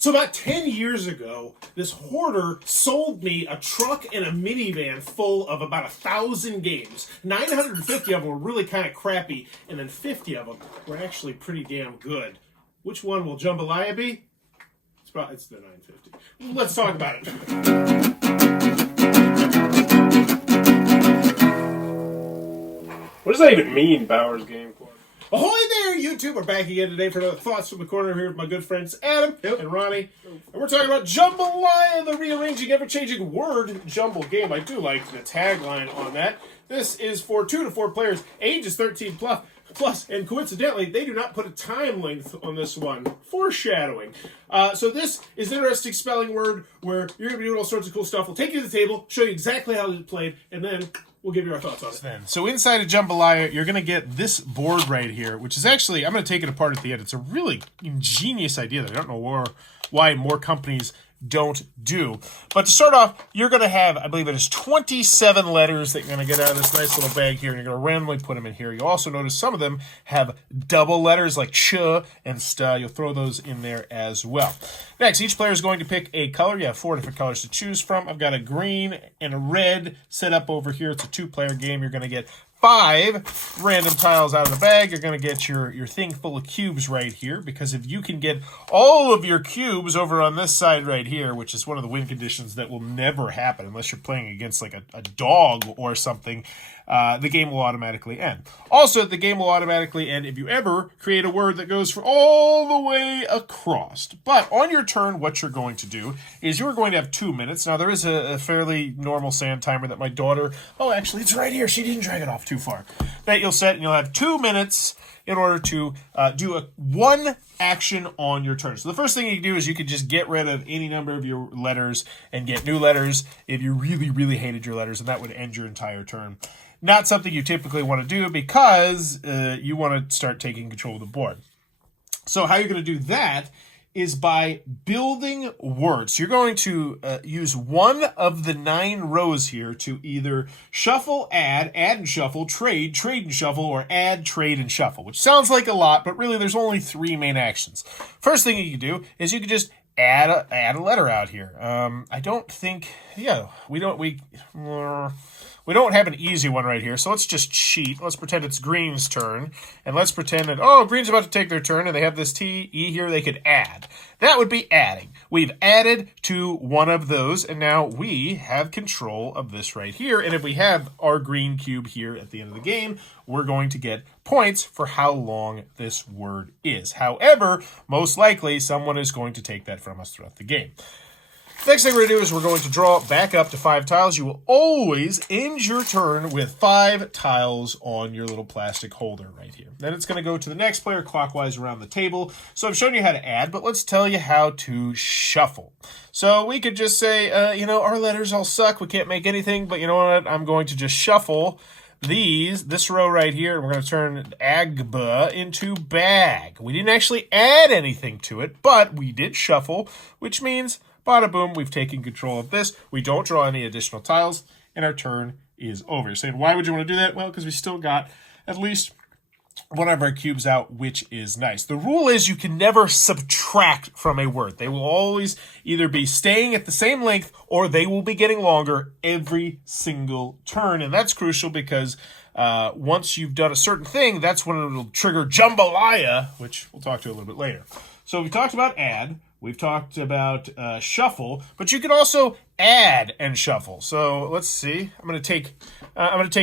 So about 10 years ago, this hoarder sold me a truck and a minivan full of about 1,000 games. 950 of them were really kind of crappy, and then 50 of them were actually pretty damn good. Which one will Jumbalaya be? It's the 950. Let's talk about it. What does that even mean, Bowers Game Corner? Ahoy there, YouTube! We're back again today for another Thoughts from the Corner here with my good friends Adam and Ronnie. And we're talking about Jumbalaya, the rearranging, ever-changing word jumble game. I do like the tagline on that. This is for 2 to 4 players, ages 13 plus, and coincidentally, they do not put a time length on this one. Foreshadowing. So this is an interesting spelling word where you're going to be doing all sorts of cool stuff. We'll take you to the table, show you exactly how it's played, and then we'll give you our thoughts on it. So inside of Jumbalaya, you're going to get this board right here, which is actually, I'm going to take it apart at the end. It's a really ingenious idea that I don't know why more companies don't do. But to start off, you're going to have, I believe it is 27 letters that you're going to get out of this nice little bag here, and you're going to randomly put them in here. You'll also notice some of them have double letters like ch and st. You'll throw those in there as well. Next, each player is going to pick a color. You have 4 different colors to choose from. I've got a green and a red set up over here. It's a 2-player game. You're going to get 5 random tiles out of the bag. You're going to get your thing full of cubes right here, because if you can get all of your cubes over on this side right here, which is one of the win conditions that will never happen unless you're playing against like a dog or something, the game will automatically end. Also, the game will automatically end if you ever create a word that goes for all the way across. But on your turn, what you're going to do is you're going to have 2 minutes. Now, there is a fairly normal sand timer that my daughter, oh, actually, it's right here. She didn't drag it off too far. That you'll set, and you'll have 2 minutes in order to do one action on your turn. So the first thing you can do is you can just get rid of any number of your letters and get new letters if you really, really hated your letters, and that would end your entire turn. Not something you typically want to do because you want to start taking control of the board. So how you're going to do that is by building words. You're going to use one of the 9 rows here to either shuffle, add and shuffle, trade and shuffle, or add, trade, and shuffle, which sounds like a lot, but really there's only 3 main actions. First thing you can do is you can just add a letter out here. I don't think, we don't have an easy one right here, so let's just cheat. Let's pretend it's green's turn, and let's pretend that, oh, green's about to take their turn, and they have this T, E here, they could add. That would be adding. We've added to one of those, and now we have control of this right here, and if we have our green cube here at the end of the game, we're going to get points for how long this word is. However, most likely, someone is going to take that from us throughout the game. Next thing we're going to do is we're going to draw back up to 5 tiles. You will always end your turn with 5 tiles on your little plastic holder right here. Then it's going to go to the next player clockwise around the table. So I've shown you how to add, but let's tell you how to shuffle. So we could just say, our letters all suck. We can't make anything, but you know what? I'm going to just shuffle this row right here, and we're going to turn agba into bag. We didn't actually add anything to it, but we did shuffle, which means bada boom, we've taken control of this. We don't draw any additional tiles, and our turn is over. You're saying, why would you want to do that? Well, because we still got at least one of our cubes out, which is nice. The rule is you can never subtract from a word. They will always either be staying at the same length or they will be getting longer every single turn. And that's crucial because once you've done a certain thing, that's when it'll trigger Jumbalaya, which we'll talk to a little bit later. So we talked about add. We've talked about shuffle, but you can also add and shuffle. So let's see. I'm going to take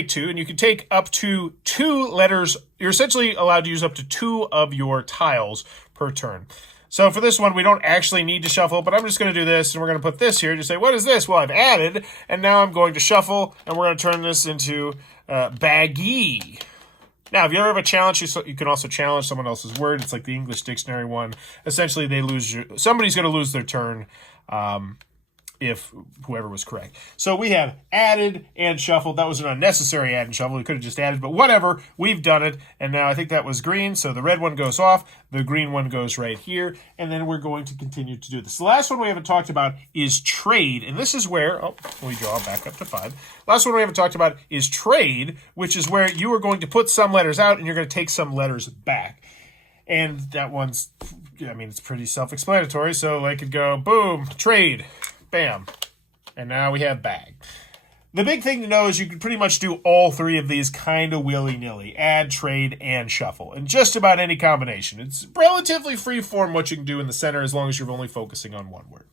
2, and you can take up to 2 letters. You're essentially allowed to use up to 2 of your tiles per turn. So for this one, we don't actually need to shuffle, but I'm just going to do this, and we're going to put this here to say, what is this? Well, I've added, and now I'm going to shuffle, and we're going to turn this into baggy. Now, if you ever have a challenge, you can also challenge someone else's word. It's like the English dictionary one. Essentially, somebody's going to lose their turn if whoever was correct. So we have added and shuffled. That was an unnecessary add and shuffle. We could have just added, but whatever. We've done it. And now I think that was green. So the red one goes off. The green one goes right here. And then we're going to continue to do this. The last one we haven't talked about is trade. And this is where, we draw back up to 5. Last one we haven't talked about is trade, which is where you are going to put some letters out and you're going to take some letters back. And that one's, I mean, it's pretty self-explanatory. So I could go, boom, trade, bam. And now we have bag. The big thing to know is you can pretty much do all three of these kind of willy-nilly. Add, trade, and shuffle. In just about any combination. It's relatively free-form what you can do in the center as long as you're only focusing on one word.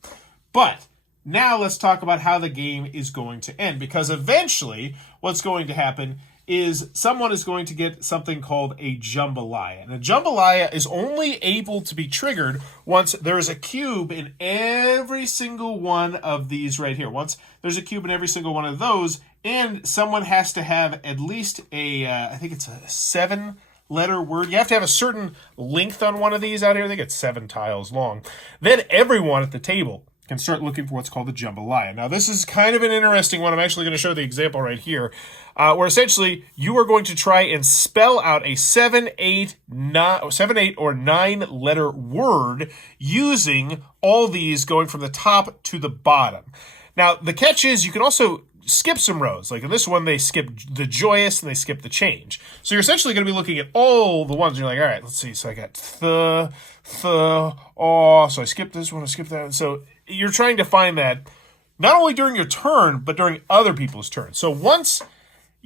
But now let's talk about how the game is going to end. Because eventually what's going to happen is someone is going to get something called a jambalaya. And a jambalaya is only able to be triggered once there is a cube in every single one of these right here. Once there's a cube in every single one of those, and someone has to have at least a, I think it's a 7-letter word. You have to have a certain length on one of these out here. I think it's 7 tiles long. Then everyone at the table can start looking for what's called a jambalaya. Now, this is kind of an interesting one. I'm actually going to show the example right here, where essentially you are going to try and spell out a 7, 8, or 9-letter word using all these going from the top to the bottom. Now, the catch is you can also skip some rows. Like in this one, they skip the joyous and they skip the change. So you're essentially going to be looking at all the ones. You're like, all right, let's see. So I got oh, so I skipped this one, I skipped that. So you're trying to find that not only during your turn, but during other people's turns. So once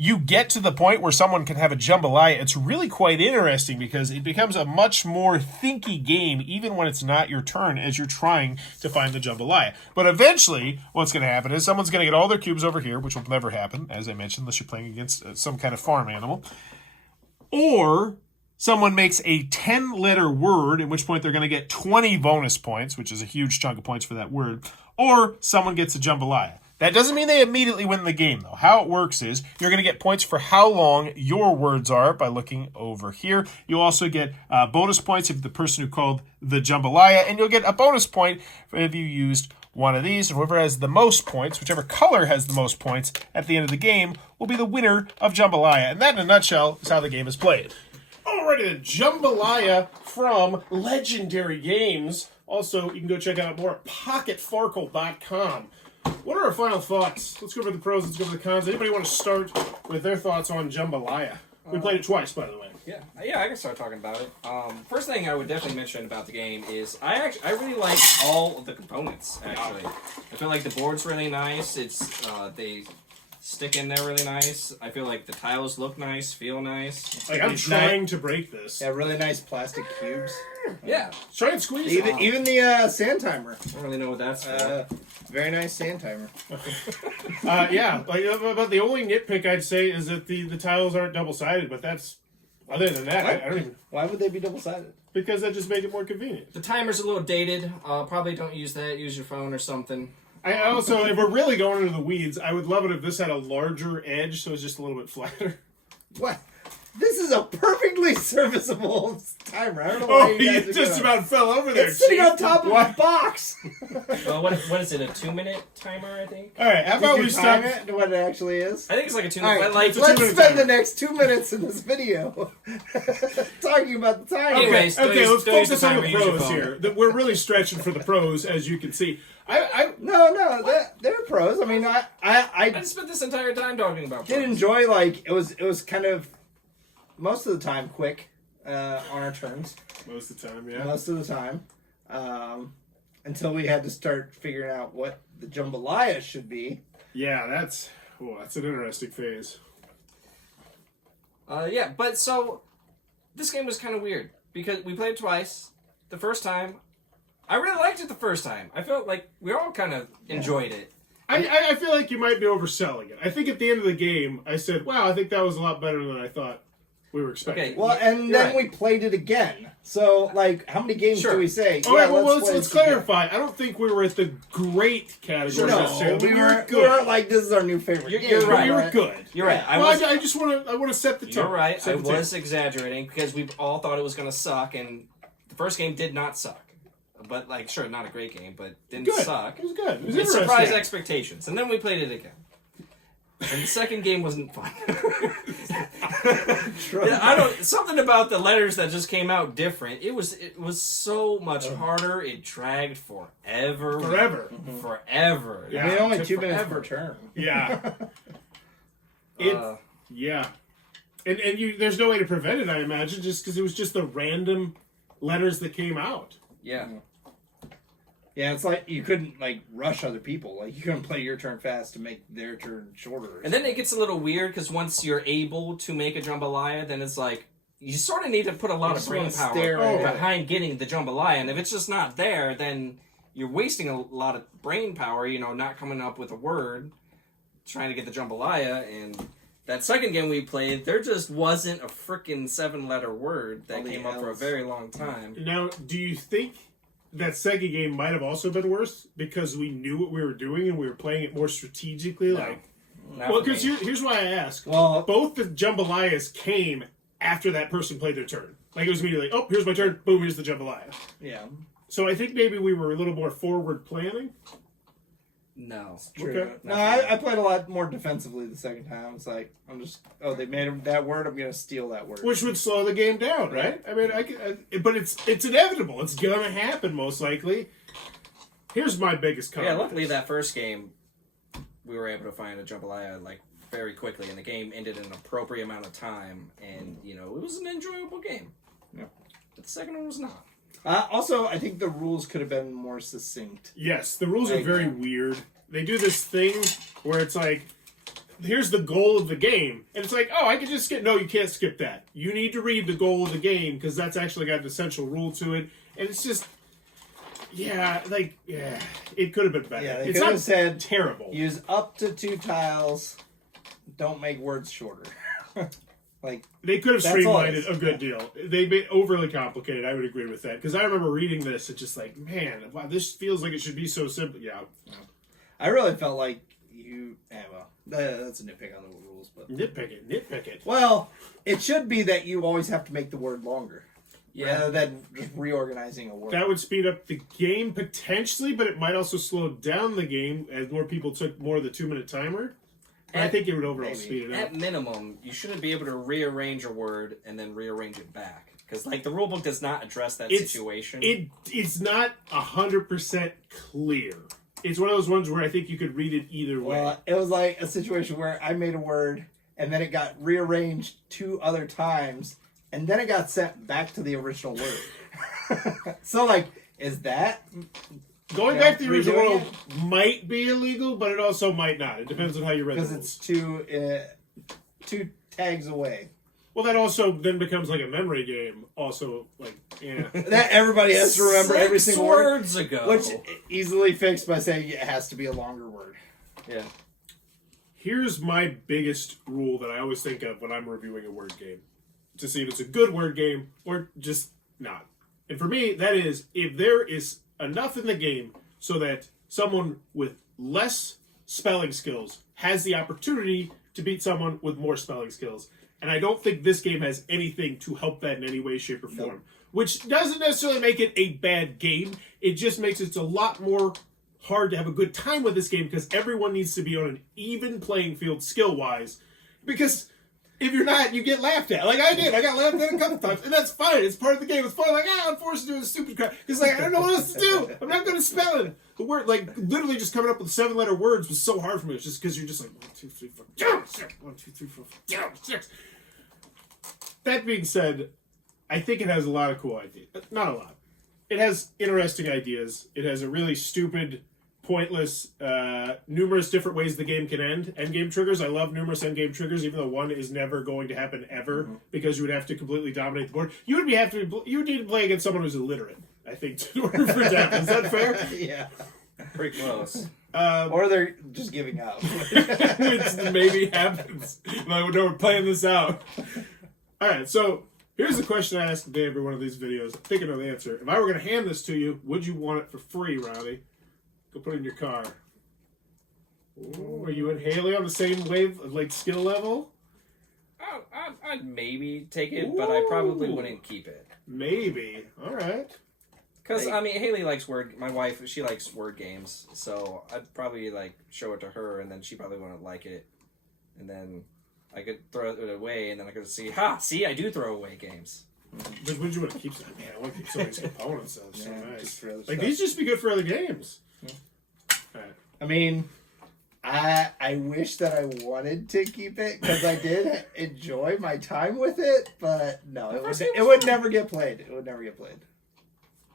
you get to the point where someone can have a jambalaya, it's really quite interesting because it becomes a much more thinky game even when it's not your turn as you're trying to find the jambalaya. But eventually, what's going to happen is someone's going to get all their cubes over here, which will never happen, as I mentioned, unless you're playing against some kind of farm animal. Or someone makes a 10-letter word, at which point they're going to get 20 bonus points, which is a huge chunk of points for that word. Or someone gets a jambalaya. That doesn't mean they immediately win the game, though. How it works is you're going to get points for how long your words are by looking over here. You'll also get bonus points if you're the person who called the jambalaya, and you'll get a bonus point if you used one of these. And whoever has the most points, whichever color has the most points at the end of the game, will be the winner of jambalaya. And that, in a nutshell, is how the game is played. Alrighty, the Jumbalaya from Legendary Games. Also, you can go check out more at pocketfarkle.com. What are our final thoughts? Let's go over the pros, let's go over the cons. Anybody want to start with their thoughts on Jumbalaya? We played it twice, by the way. Yeah, I can start talking about it. First thing I would definitely mention about the game is I really like all of the components, actually. I feel like the board's really nice. It's they stick in there really nice. I feel like the tiles look nice, feel nice. Like, I'm trying to break this. Yeah, really nice plastic cubes. Yeah. Try and squeeze it. Even the sand timer. I don't really know what that's for. Very nice sand timer. Yeah, like, but the only nitpick I'd say is that the tiles aren't double-sided, but that's, other than that, I don't even... Why would they be double-sided? Because that just made it more convenient. The timer's a little dated. Probably don't use that. Use your phone or something. I also, if we're really going into the weeds, I would love it if this had a larger edge, so it's just a little bit flatter. What? This is a perfectly serviceable timer. I don't know why you guys are just doing about fell over there. It's sitting Chief. on top of a box. What is it? A 2-minute timer? I think. All right, how about Did we you stop? time it to what it actually is? I think it's like a 2 All minute. right, Like, it's a let's 2-minute spend timer. the next 2 minutes in this video talking about the timer. Anyways, Okay, let's don't use focus the on the timer, use your pros phone. here. We're really stretching for the pros, as you can see. No, they're pros. I mean, I just spent this entire time talking about. did enjoy, like, it was kind of most of the time quick on our turns. Most of the time, yeah. Most of the time, until we had to start figuring out what the jambalaya should be. Yeah, that's an interesting phase. Yeah, but so this game was kind of weird because we played twice. The first time, I really liked it. The first time, I felt like we all kind of enjoyed it. I feel like you might be overselling it. I think at the end of the game, I said, "Wow, I think that was a lot better than I thought we were expecting." Okay. Well, and You're then right. we played it again. So, like, how many games Sure. do we say? All right, Yeah, well, play let's this again. clarify. I don't think we were at the great category No, necessarily. we We weren't were good. like, this is our new favorite You're game. right. We were good. You're right. Yeah. I just want to set the tone. You're right. Set I the tone. was exaggerating because we all thought it was going to suck, and the first game did not suck. But, like, sure, not a great game, but didn't Good. suck. It was good. It was It interesting. surprised expectations, and then we played it again. And the second game wasn't fun. Yeah, I don't. Something about the letters that just came out different. It was so much harder. It dragged forever. Forever. Yeah. I mean, only Took 2 minutes forever. per turn. Yeah. Yeah. And there's no way to prevent it, I imagine, just because it was just the random letters that came out. Yeah. Yeah, it's like you couldn't like rush other people. Like you couldn't play your turn fast to make their turn shorter. And then it gets a little weird because once you're able to make a jambalaya, then it's like you sort of need to put a lot of brain power behind getting the jambalaya. And if it's just not there, then you're wasting a lot of brain power. You know, not coming up with a word, trying to get the jambalaya. And that second game we played, there just wasn't a freaking 7-letter word that came up for a very long time. Now, do you think that second game might have also been worse because we knew what we were doing and we were playing it more strategically? Well, because here's why I ask. Well, both the jambalayas came after that person played their turn. Like, it was immediately, oh, here's my turn, boom, here's the jambalaya. Yeah. So I think maybe we were a little more forward planning. No. True. Okay. No, I played a lot more defensively the second time. It's like, I'm just, they made that word, I'm going to steal that word. Which would slow the game down, right? I mean, but it's inevitable. It's going to happen, most likely. Here's my biggest comment. Yeah, luckily that first game, we were able to find a jambalaya, like, very quickly, and the game ended in an appropriate amount of time, and, you know, it was an enjoyable game. Yeah. But the second one was not. Also, I think the rules could have been more succinct. Yes, the rules are very weird. They do this thing where it's like, here's the goal of the game. And it's like, oh, I can just skip. No, you can't skip that. You need to read the goal of the game because that's actually got an essential rule to it. And it's just, it could have been better. Yeah, they it's could not have said, terrible. Use up to 2 tiles, don't make words shorter. Like, they could have that's all streamlined it a good deal. They made it overly complicated. I would agree with that because I remember reading this. It's just like, man, wow, this feels like it should be so simple. Yeah. I really felt like that's a nitpick on the rules, but Nitpick it. well, it should be that you always have to make the word longer, rather Yeah. than just reorganizing a word. That would speed up the game potentially, but it might also slow down the game as more people took more of the 2-minute timer. I think it would overall speed it up. At minimum, you shouldn't be able to rearrange a word and then rearrange it back. Because, like, the rulebook does not address that situation. It's not 100% clear. It's one of those ones where I think you could read it either way. Well, it was like a situation where I made a word, and then it got rearranged 2 other times, and then it got sent back to the original word. So, like, is that... Going back to the original world might be illegal, but it also might not. It depends on how you read the rules. Because it's 2 tags away. Well, that also then becomes like a memory game. Also, like, yeah. That everybody has to remember every single word. words ago. Which easily fixed by saying it has to be a longer word. Yeah. Here's my biggest rule that I always think of when I'm reviewing a word game. To see if it's a good word game or just not. And for me, that is, if there is enough in the game so that someone with less spelling skills has the opportunity to beat someone with more spelling skills. And I don't think this game has anything to help that in any way, shape, or form. Nope. Which doesn't necessarily make it a bad game. It just makes it a lot more hard to have a good time with this game because everyone needs to be on an even playing field skill-wise. Because if you're not, you get laughed at. Like I did. I got laughed at a couple times. And that's fine. It's part of the game. It's fun. Like, I'm forced to do this stupid crap. Because, like, I don't know what else to do. I'm not good at spelling. The word, like, literally just coming up with 7-letter words was so hard for me. It's just because you're just like, 1, 2, 3, 4, 6. 1, 2, 3, 4, 6. That being said, I think it has a lot of cool ideas. Not a lot. It has interesting ideas. It has a really stupid, pointless, numerous different ways the game can end. Endgame triggers. I love numerous endgame triggers, even though one is never going to happen ever, because you would have to completely dominate the board. You would need to play against someone who's illiterate, I think, in order for it to happen. Is that fair? Yeah. Pretty close. Or they're just giving up. Which maybe happens. Like, no, we're playing this out. Alright, so here's the question I ask in every one of these videos. I think I know the answer. If I were going to hand this to you, would you want it for free, Ronnie? Go put it in your car. Ooh, are you and Haley on the same wave of, like, skill level? I'd maybe take it, but I probably wouldn't keep it. Maybe. Alright. Because, I mean, Haley likes my wife, she likes word games, so I'd probably, like, show it to her, and then she probably wouldn't like it, and then I could throw it away, and then I could see, I do throw away games. But would you want to keep some? Man, I want to keep some of these components. That's so nice. Just for other Like, stuff. these just be good for other games. Yeah. Alright. I mean, I wish that I wanted to keep it because I did enjoy my time with it, but no, it would never get played. It would never get played.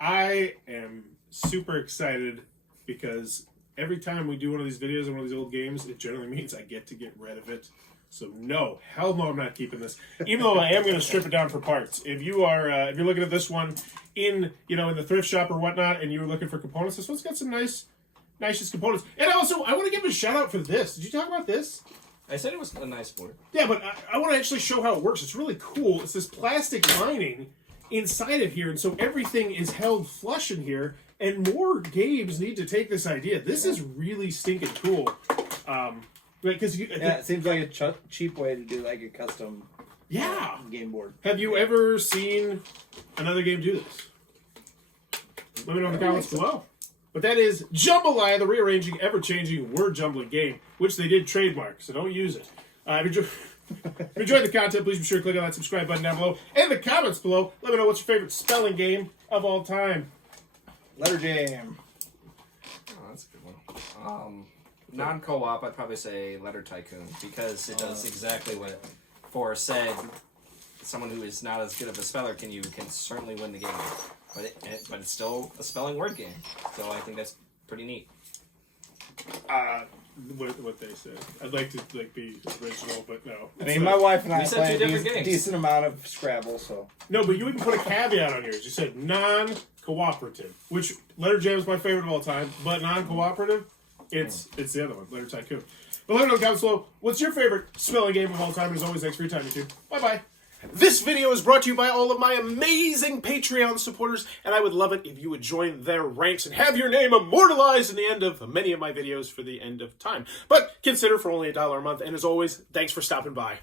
I am super excited because every time we do one of these videos on one of these old games, it generally means I get to get rid of it. So no, hell no, I'm not keeping this. Even though I am going to strip it down for parts. If you are, if you're looking at this one in the thrift shop or whatnot, and you were looking for components, this one's got some nice components. And also, I want to give a shout out for this. Did you talk about this? I said it was a nice board. Yeah, but I want to actually show how it works. It's really cool. It's this plastic lining inside of here, and so everything is held flush in here. And more games need to take this idea. This is really stinking cool. Because it seems like a cheap way to do like a custom game board. Have you ever seen another game do this? Let me know in the comments below. But that is Jumbalaya, the rearranging, ever-changing, word-jumbling game, which they did trademark, so don't use it. If you enjoyed the content, please be sure to click on that subscribe button down below. And in the comments below, let me know what's your favorite spelling game of all time. Letter Jam. Oh, that's a good one. Non-co-op, I'd probably say Letter Tycoon, because it does exactly what Forrest said. Someone who is not as good of a speller can certainly win the game. But it's still a spelling word game, so I think that's pretty neat. What they said. I'd like to be original, but no. I mean, my wife and I We said play two a different games. decent amount of Scrabble, so. No, but you even put a caveat on yours. You said non-cooperative, which Letter Jam is my favorite of all time, but non-cooperative, it's the other one, Letter Tycoon. But let me know in the comments below, what's your favorite spelling game of all time? As always, thanks for your time, YouTube. Bye-bye. This video is brought to you by all of my amazing Patreon supporters, and I would love it if you would join their ranks and have your name immortalized in the end of many of my videos for the end of time. But consider for only $1 a month, and as always, thanks for stopping by.